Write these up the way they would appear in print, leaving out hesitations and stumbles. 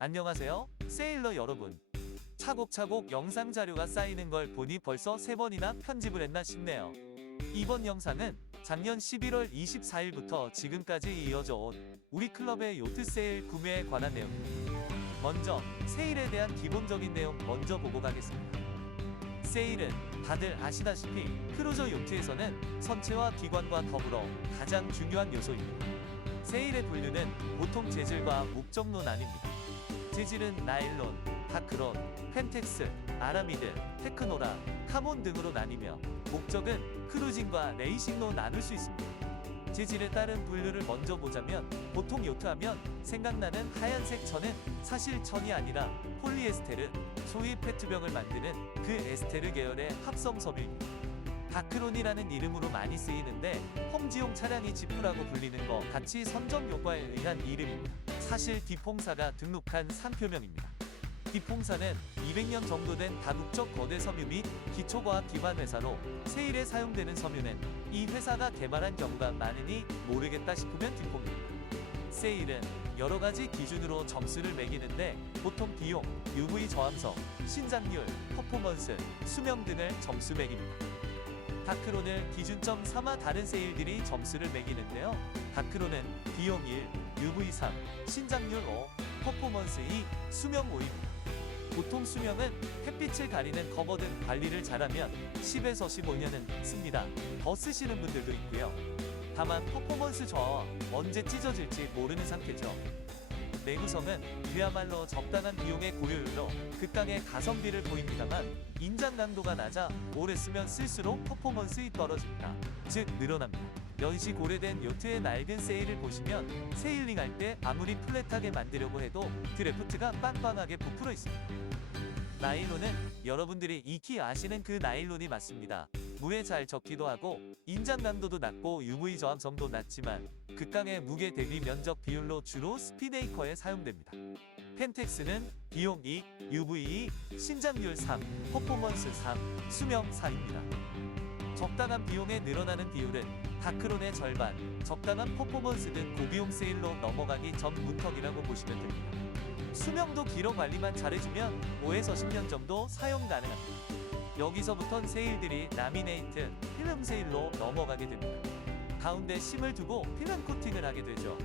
안녕하세요, 세일러 여러분. 차곡차곡 영상 자료가 쌓이는 걸 보니 벌써 3번이나 편집을 했나 싶네요. 이번 영상은 작년 11월 24일부터 지금까지 이어져 온 우리 클럽의 요트 세일 구매에 관한 내용입니다. 먼저 세일에 대한 기본적인 내용 먼저 보고 가겠습니다. 세일은 다들 아시다시피 크루저 요트에서는 선체와 기관과 더불어 가장 중요한 요소입니다. 세일의 분류는 보통 재질과 목적로 나뉩니다. 재질은 나일론, 다크론, 펜텍스, 아라미드, 테크노라, 카몬 등으로 나뉘며 목적은 크루징과 레이싱로 나눌 수 있습니다. 재질에 따른 분류를 먼저 보자면 보통 요트하면 생각나는 하얀색 천은 사실 천이 아니라 폴리에스테르, 소위 페트병을 만드는 그 에스테르 계열의 합성 섬유입니다. 다크론이라는 이름으로 많이 쓰이는데 험지용 차량이 지프라고 불리는 것 같이 선적 요과에 의한 이름입니다. 사실 디퐁사가 등록한 상표명입니다. 디퐁사는 200년 정도 된 다국적 거대 섬유 및 기초과학 기반 회사로 세일에 사용되는 섬유는 이 회사가 개발한 경우가 많으니 모르겠다 싶으면 디퐁입니다. 세일은 여러가지 기준으로 점수를 매기는데 보통 비용, UV 저항성, 신장률, 퍼포먼스, 수명 등을 점수 매깁니다. 다크론을 기준점 삼아 다른 세일들이 점수를 매기는데요. 다크론은 비용 1, UV 3, 신장률 5, 퍼포먼스 2, 수명 5입니다. 보통 수명은 햇빛을 가리는 커버 등 관리를 잘하면 10에서 15년은 씁니다. 더 쓰시는 분들도 있고요. 다만 퍼포먼스 저하와 언제 찢어질지 모르는 상태죠. 내구성은 그야말로 적당한 비용의 고효율로 극강의 가성비를 보입니다만 인장 강도가 낮아 오래 쓰면 쓸수록 퍼포먼스가 떨어집니다. 즉 늘어납니다. 연식 오래된 요트의 낡은 세일을 보시면 세일링 할 때 아무리 플랫하게 만들려고 해도 드래프트가 빵빵하게 부풀어 있습니다. 나일론은 여러분들이 익히 아시는 그 나일론이 맞습니다. 무에 잘 적기도 하고 인장 강도도 낮고 UV 저항성도 낮지만 극강의 무게 대비 면적 비율로 주로 스피드메이커에 사용됩니다. 펜텍스는 비용 2, UV 2, 신장률 3, 퍼포먼스 3, 수명 4입니다. 적당한 비용에 늘어나는 비율은 다크론의 절반, 적당한 퍼포먼스 등 고비용 세일로 넘어가기 전 문턱이라고 보시면 됩니다. 수명도 길어 관리만 잘해주면 5에서 10년 정도 사용 가능합니다. 여기서부턴 세일들이 라미네이트, 필름 세일로 넘어가게 됩니다. 가운데 심을 두고 필름 코팅을 하게 되죠.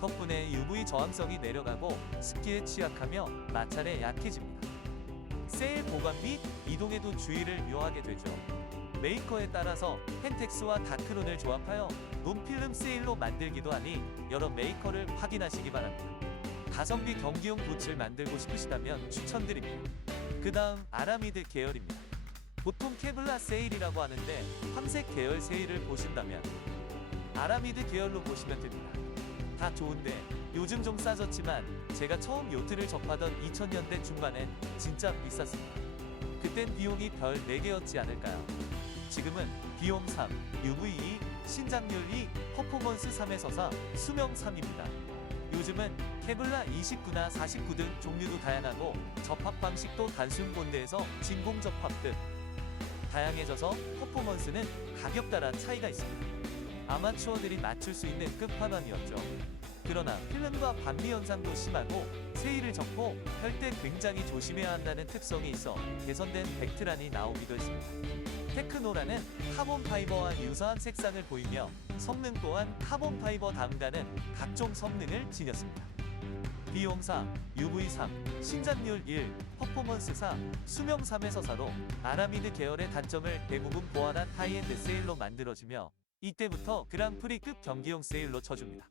덕분에 UV 저항성이 내려가고 습기에 취약하며 마찰에 약해집니다. 세일 보관 및 이동에도 주의를 묘하게 되죠. 메이커에 따라서 펜텍스와 다크론을 조합하여 논필름 세일로 만들기도 하니 여러 메이커를 확인하시기 바랍니다. 가성비 경기용 붓을 만들고 싶으시다면 추천드립니다. 그 다음 아라미드 계열입니다. 보통 케블라 세일이라고 하는데 황색 계열 세일을 보신다면 아라미드 계열로 보시면 됩니다. 다 좋은데 요즘 좀 싸졌지만 제가 처음 요트를 접하던 2000년대 중반엔 진짜 비쌌습니다. 그땐 비용이 별 4개였지 않을까요? 지금은 비용 3, UV 2, 신장률 2, 퍼포먼스 3에서 4, 수명 3입니다. 요즘은 케블라 29나 49 등 종류도 다양하고 접합 방식도 단순 본드에서 진공 접합 등 다양해져서 퍼포먼스는 가격 따라 차이가 있습니다. 아마추어들이 맞출 수 있는 끝판왕이었죠. 그러나 필름과 반미 현상도 심하고 세일을 접고 할 때 굉장히 조심해야 한다는 특성이 있어 개선된 벡트란이 나오기도 했습니다. 테크노라는 카본 파이버와 유사한 색상을 보이며 성능 또한 카본 파이버 다음가는 각종 성능을 지녔습니다. 비용 4, UV 3, 신장률 1, 퍼포먼스 4, 수명 3에서 4로 아라미드 계열의 단점을 대부분 보완한 하이엔드 세일로 만들어지며 이때부터 그랑프리급 경기용 세일로 쳐줍니다.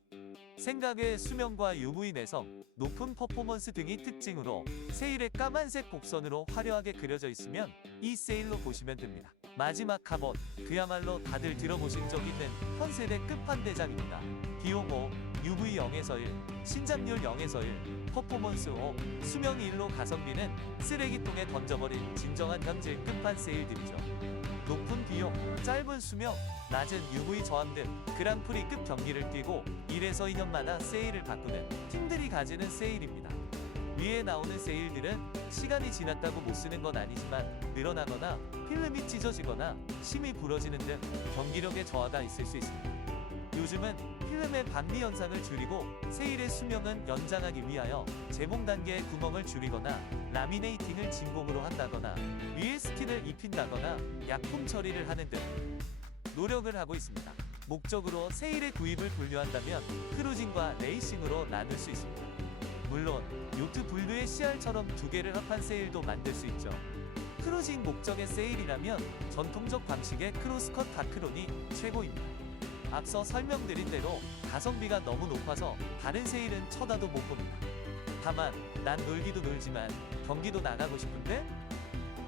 생각의 수명과 UV 내성, 높은 퍼포먼스 등이 특징으로 세일의 까만색 곡선으로 화려하게 그려져 있으면 이 세일로 보시면 됩니다. 마지막 카본, 그야말로 다들 들어보신 적 있는 현세대 끝판대장입니다. 비용 5, UV 0에서 1, 신장률 0에서 1, 퍼포먼스 5, 수명 1로 가성비는 쓰레기통에 던져버린 진정한 현질 끝판 세일들이죠. 높은 비용, 짧은 수명, 낮은 UV 저항 등 그랑프리급 경기를 뛰고 1에서 2년마다 세일을 바꾸는 팀들이 가지는 세일입니다. 위에 나오는 세일들은 시간이 지났다고 못 쓰는 건 아니지만 늘어나거나 필름이 찢어지거나 심이 부러지는 등 경기력의 저하가 있을 수 있습니다. 요즘은 필름의 박리 현상을 줄이고 세일의 수명은 연장하기 위하여 재봉 단계의 구멍을 줄이거나 라미네이팅을 진공으로 한다거나 위에 스킨을 입힌다거나 약품 처리를 하는 등 노력을 하고 있습니다. 목적으로 세일의 구입을 분류한다면 크루징과 레이싱으로 나눌 수 있습니다. 물론 요트 분류의 CR처럼 두 개를 합한 세일도 만들 수 있죠. 크루징 목적의 세일이라면 전통적 방식의 크로스컷 다크론이 최고입니다. 앞서 설명드린 대로 가성비가 너무 높아서 다른 세일은 쳐다도 못 봅니다. 다만 난 놀기도 놀지만 경기도 나가고 싶은데?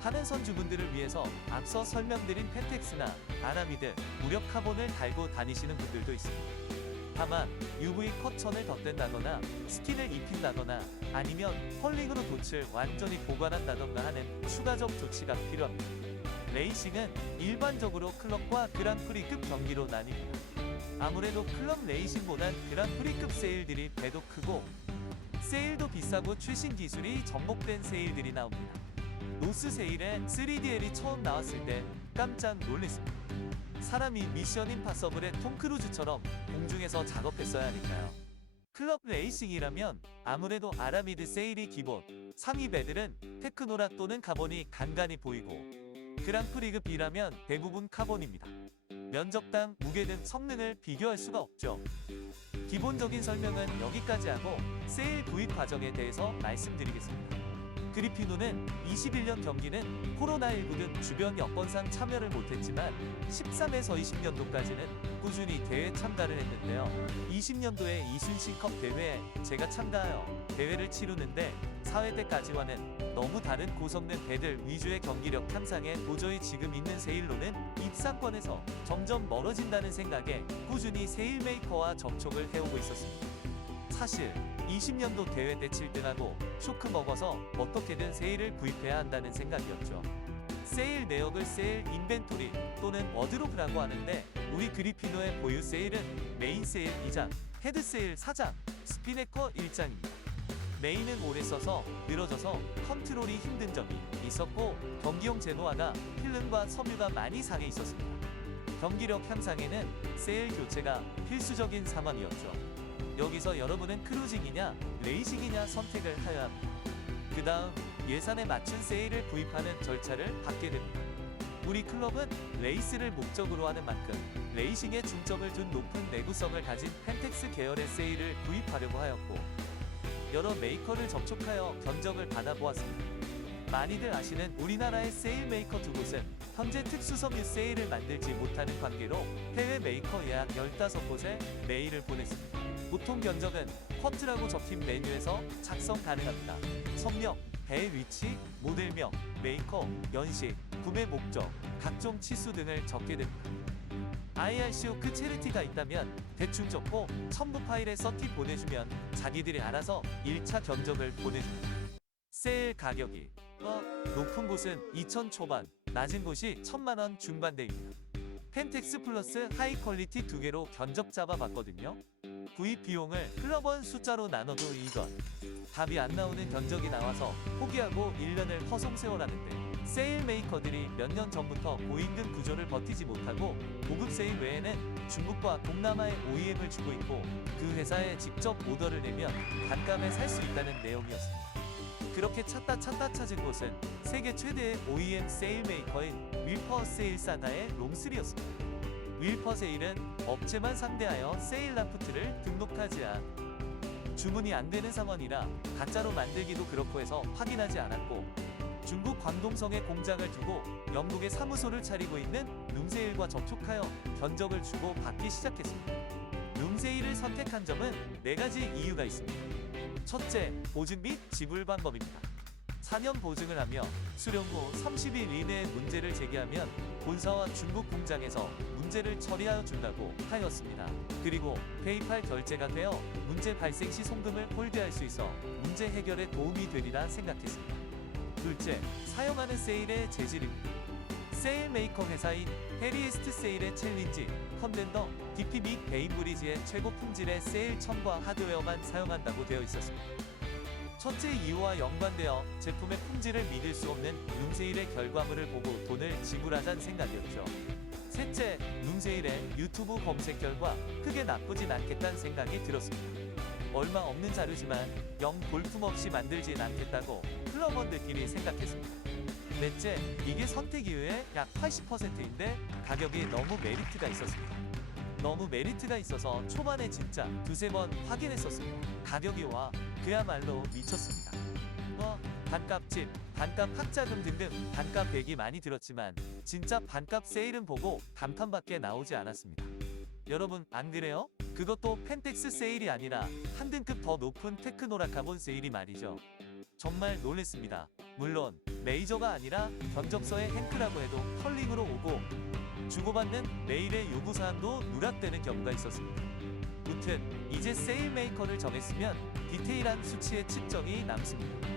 하는 선주분들을 위해서 앞서 설명드린 펜텍스나 아라미드, 무력 카본을 달고 다니시는 분들도 있습니다. 다만 UV 커천을 덧댄다거나 스킨을 입힌다거나 아니면 펄링으로 돛을 완전히 보관한다던가 하는 추가적 조치가 필요합니다. 레이싱은 일반적으로 클럽과 그랑프리급 경기로 나뉩니다. 아무래도 클럽 레이싱보단 그랑프리급 세일들이 배도 크고 세일도 비싸고 최신 기술이 접목된 세일들이 나옵니다. 노스 세일에 3DL이 처음 나왔을 때 깜짝 놀랐습니다. 사람이 미션 임파서블의 톰 크루즈처럼 공중에서 작업했어야 하니까요. 클럽 레이싱이라면 아무래도 아라미드 세일이 기본, 상위 배들은 테크노라 또는 카본이 간간히 보이고 그랑프리급이라면 대부분 카본입니다. 면적당, 무게 등 성능을 비교할 수가 없죠. 기본적인 설명은 여기까지 하고 세일 구입 과정에 대해서 말씀드리겠습니다. 그리피노는 21년 경기는 코로나19 등 주변 여건상 참여를 못했지만 13에서 20년도까지는 꾸준히 대회 참가를 했는데요. 20년도에 이순신컵 대회에 제가 참가하여 대회를 치르는데 4회 때까지와는 너무 다른 고성능 배들 위주의 경기력 향상에 도저히 지금 있는 세일로는 입상권에서 점점 멀어진다는 생각에 꾸준히 세일 메이커와 접촉을 해오고 있었습니다. 사실 20년도 대회 때 7등하고 쇼크 먹어서 어떻게든 세일을 구입해야 한다는 생각이었죠. 세일 내역을 세일 인벤토리 또는 워드로브라고 하는데 우리 그리피노의 보유 세일은 메인 세일 2장, 헤드 세일 4장, 스피네커 1장입니다. 메인은 오래 써서 늘어져서 컨트롤이 힘든 점이 있었고 경기용 제노화가 필름과 섬유가 많이 상해 있었습니다. 경기력 향상에는 세일 교체가 필수적인 상황이었죠. 여기서 여러분은 크루징이냐 레이싱이냐 선택을 하여야 합니다. 그 다음 예산에 맞춘 세일을 구입하는 절차를 받게 됩니다. 우리 클럽은 레이스를 목적으로 하는 만큼 레이싱에 중점을 둔 높은 내구성을 가진 펜텍스 계열의 세일을 구입하려고 하였고 여러 메이커를 접촉하여 견적을 받아보았습니다. 많이들 아시는 우리나라의 세일 메이커 두 곳은 현재 특수섬유 세일을 만들지 못하는 관계로 해외 메이커 예약 15곳에 메일을 보냈습니다. 보통 견적은 쿼트라고 적힌 메뉴에서 작성 가능합니다. 선명, 배 위치, 모델명, 메이커, 연식, 구매 목적, 각종 치수 등을 적게 됩니다. IRCO크 체리티가 있다면 대충 적고 첨부 파일에 썬티 보내주면 자기들이 알아서 1차 견적을 보내줍니다. 세일 가격이 높은 곳은 2,000 초반, 낮은 곳이 1,000만원 중반대입니다. 펜텍스 플러스 하이 퀄리티 두 개로 견적 잡아봤거든요. 구입 비용을 클럽원 숫자로 나눠도 이건 답이 안 나오는 견적이 나와서 포기하고 1년을 허송세월하는데 세일 메이커들이 몇 년 전부터 고임금 구조를 버티지 못하고 고급 세일 외에는 중국과 동남아의 OEM을 주고 있고 그 회사에 직접 오더를 내면 단감에 살 수 있다는 내용이었습니다. 그렇게 찾다 찾은 곳은 세계 최대의 OEM 세일 메이커인 윌퍼 세일 사나의 롱3였습니다. 윌퍼 세일은 업체만 상대하여 세일 라프트를 등록하지 주문이 안 되는 상황이라 가짜로 만들기도 그렇고 해서 확인하지 않았고 중국 광동성에 공장을 두고 영국에 사무소를 차리고 있는 룸세일과 접촉하여 견적을 주고 받기 시작했습니다. 룸세일을 선택한 점은 4가지 이유가 있습니다. 첫째, 보증 및 지불 방법입니다. 4년 보증을 하며 수령 후 30일 이내에 문제를 제기하면 본사와 중국 공장에서 문제를 처리하여 준다고 하였습니다. 그리고 페이팔 결제가 되어 문제 발생 시 송금을 홀드할 수 있어 문제 해결에 도움이 되리라 생각했습니다. 둘째, 사용하는 세일의 재질입니다. 세일 메이커 회사인 해리에스트 세일의 챌린지, 컨덴더, DP 및 베인브리지의 최고 품질의 세일 첨과 하드웨어만 사용한다고 되어 있었습니다. 첫째 이유와 연관되어 제품의 품질을 믿을 수 없는 룸세일의 결과물을 보고 돈을 지불하자는 생각이었죠. 셋째, 룸세일의 유튜브 검색 결과 크게 나쁘진 않겠다는 생각이 들었습니다. 얼마 없는 자료지만 영 볼품없이 만들진 않겠다고 플러머들끼리 생각했습니다. 넷째, 이게 선택 이후에 약 80%인데 가격이 너무 메리트가 있었습니다. 너무 메리트가 있어서 초반에 진짜 두세 번 확인했었습니다. 가격이 와 그야말로 미쳤습니다. 반값집, 반값 학자금 등등 반값 백이 많이 들었지만 진짜 반값 세일은 보고 감탄밖에 나오지 않았습니다. 여러분 안 그래요? 그것도 펜텍스 세일이 아니라 한 등급 더 높은 테크노라 카본 세일이 말이죠. 정말 놀랬습니다. 물론 메이저가 아니라 견적서에 행크라고 해도 컬링으로 오고 주고받는 메일의 요구사항도 누락되는 경우가 있었습니다. 무튼 이제 세일 메이커를 정했으면 디테일한 수치의 측정이 남습니다.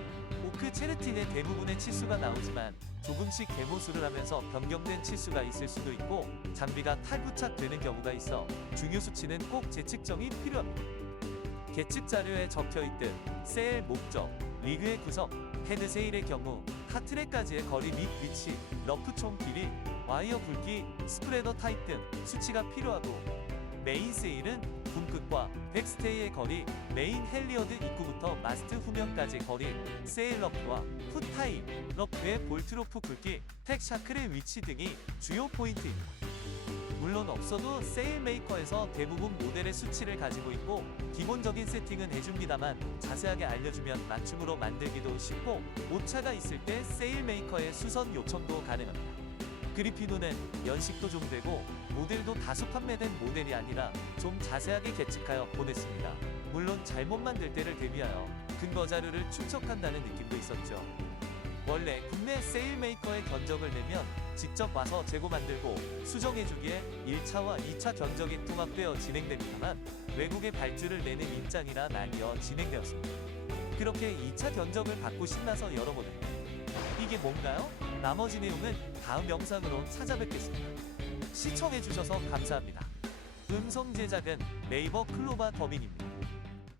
오크 체르틴의 대부분의 치수가 나오지만 조금씩 개모수를 하면서 변경된 치수가 있을 수도 있고 장비가 탈부착되는 경우가 있어 중요 수치는 꼭 재측정이 필요합니다. 계측 자료에 적혀있듯 세일 목적, 리그의 구성, 헤드 세일의 경우 카트랙까지의 거리 및 위치, 러프 총 길이, 와이어 굵기, 스프레더 타입 등 수치가 필요하고 메인 세일은 붐끝과 백스테이의 거리, 메인 헬리어드 입구부터 마스트 후면까지 거리, 세일 러프와 후 타입, 러프의 볼트 로프 굵기, 택 샤클의 위치 등이 주요 포인트입니다. 물론 없어도 세일 메이커에서 대부분 모델의 수치를 가지고 있고 기본적인 세팅은 해줍니다만 자세하게 알려주면 맞춤으로 만들기도 쉽고 오차가 있을 때 세일 메이커의 수선 요청도 가능합니다. 그리피노는 연식도 좀 되고 모델도 다수 판매된 모델이 아니라 좀 자세하게 계측하여 보냈습니다. 물론 잘못 만들 때를 대비하여 근거 자료를 축적한다는 느낌도 있었죠. 원래 국내 세일 메이커의 견적을 내면 직접 와서 재고 만들고 수정해주기에 1차와 2차 견적이 통합되어 진행됩니다만 외국의 발주를 내는 입장이라 나뉘어 진행되었습니다. 그렇게 2차 견적을 받고 신나서 열어보는 이게 뭔가요? 나머지 내용은 다음 영상으로 찾아뵙겠습니다. 시청해주셔서 감사합니다. 음성 제작은 네이버 클로바 더빙입니다.